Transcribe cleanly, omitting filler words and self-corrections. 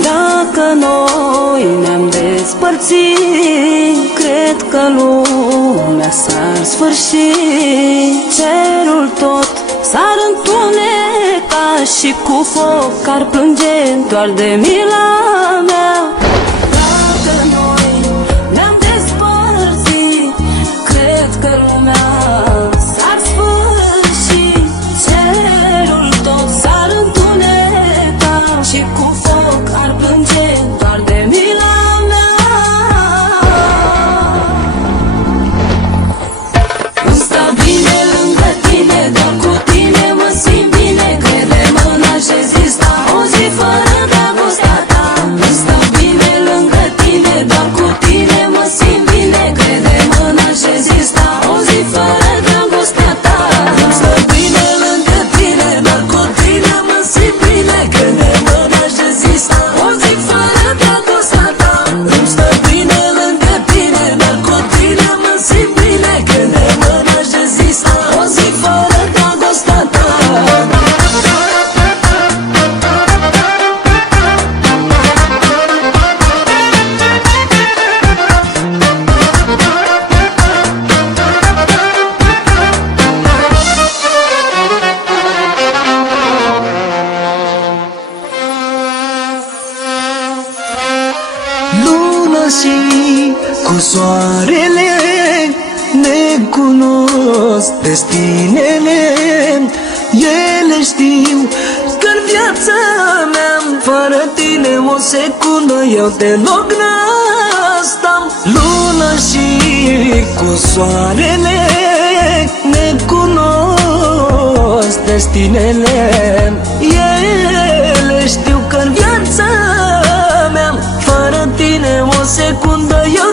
Dacă noi ne-am despărțit, cred că lumea s-ar sfârși. Cerul tot s-ar întuneca și cu foc ar plânge doar de mila mea. Dacă noi ne-am despărțit, cred că lumea s-ar sfârși. Cerul tot s-ar întuneca și cu foc ar plânge doar de mila mea. Îmi stau bine lângă tine, doar cu tine mă simt bine. Crede-mă, n-aș rezista o zi fără dragostea ta. Îmi stau bine lângă tine, doar cu tine mă simt bine. Crede-mă, n-aș rezista o zi fără dragostea ta. Îmi stau bine lângă tine, doar cu tine mă simt bine. Crede-mă, n-aș rezista o zi fără dragostea ta. Îmi stau bine lângă tine, doar cu tine mă simt bine. Crede-mă, n-aș rezista o zi fără dragostea ta. Luna și cu soarele ne cunosc destinele. Ele știu că-n viața mea fără tine o secundă eu deloc n-astam. Luna și cu soarele ne cunosc destinele. Ele știu că-n viața mea fără tine o secundă eu